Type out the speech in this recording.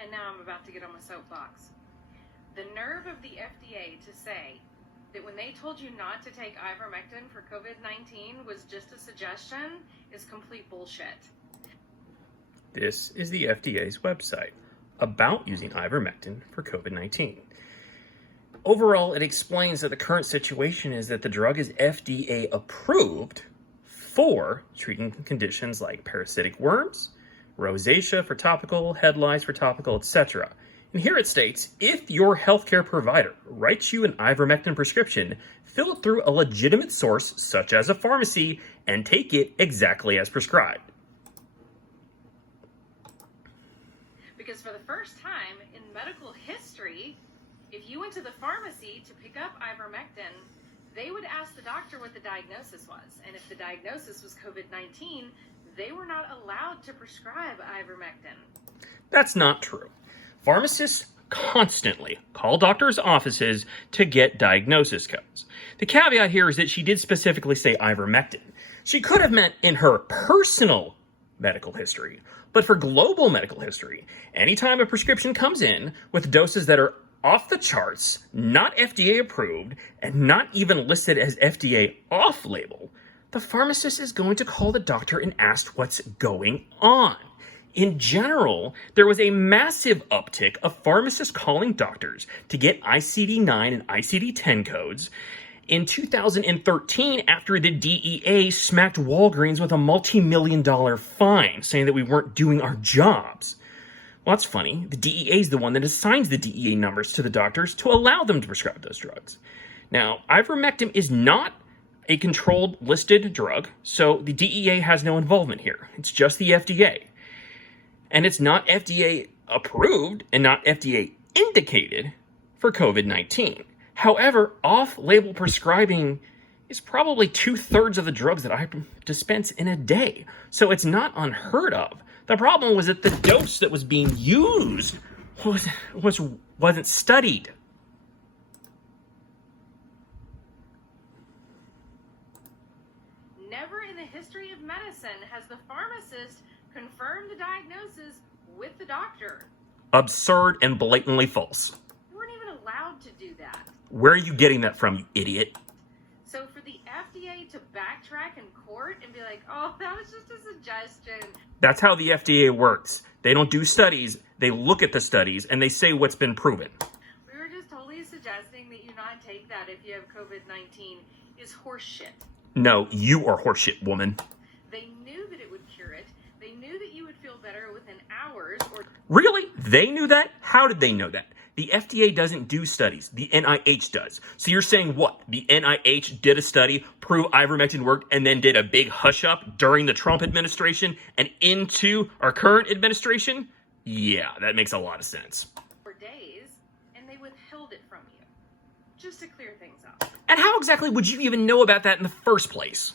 And now I'm about to get on my soapbox. The nerve of the FDA to say that when they told you not to take ivermectin for COVID-19 was just a suggestion is complete bullshit. This is the FDA's website about using ivermectin for COVID-19. Overall, it explains that the current situation is that the drug is FDA approved for treating conditions like parasitic worms, rosacea for topical, head lice for topical, etc. And here it states, if your healthcare provider writes you an ivermectin prescription, fill it through a legitimate source such as a pharmacy and take it exactly as prescribed. Because for the first time in medical history, if you went to the pharmacy to pick up ivermectin, they would ask the doctor what the diagnosis was. And if the diagnosis was COVID-19, they were not allowed to prescribe ivermectin. That's not true. Pharmacists constantly call doctors' offices to get diagnosis codes. The caveat here is that she did specifically say ivermectin. She could have meant in her personal medical history, but for global medical history, anytime a prescription comes in with doses that are off the charts, not FDA approved, and not even listed as FDA off-label, the pharmacist is going to call the doctor and ask what's going on. In general, there was a massive uptick of pharmacists calling doctors to get ICD-9 and ICD-10 codes in 2013 after the DEA smacked Walgreens with a multi-million-dollar fine, saying that we weren't doing our jobs. Well, that's funny. The DEA is the one that assigns the DEA numbers to the doctors to allow them to prescribe those drugs. Now, ivermectin is not a controlled listed drug, so the DEA has no involvement here. It's just the FDA. And it's not FDA approved and not FDA indicated for COVID-19. However, off-label prescribing is probably 2/3 of the drugs that I dispense in a day. So it's not unheard of. The problem was that the dose that was being used wasn't studied. Never in the history of medicine has the pharmacist confirmed the diagnosis with the doctor. Absurd and blatantly false. You weren't even allowed to do that. Where are you getting that from, you idiot? So for the FDA to backtrack in court and be like, oh, that was just a suggestion. That's how the FDA works. They don't do studies. They look at the studies and they say what's been proven. We were just totally suggesting that you not take that if you have COVID-19 is horseshit. No, you are horseshit, woman. They knew that it would cure it. They knew that you would feel better within hours or... Really? They knew that? How did they know that? The FDA doesn't do studies. The NIH does. So you're saying what? The NIH did a study, proved ivermectin worked, and then did a big hush-up during the Trump administration and into our current administration? Yeah, that makes a lot of sense. For days, and they withheld it from you, just to clear things up. And how exactly would you even know about that in the first place?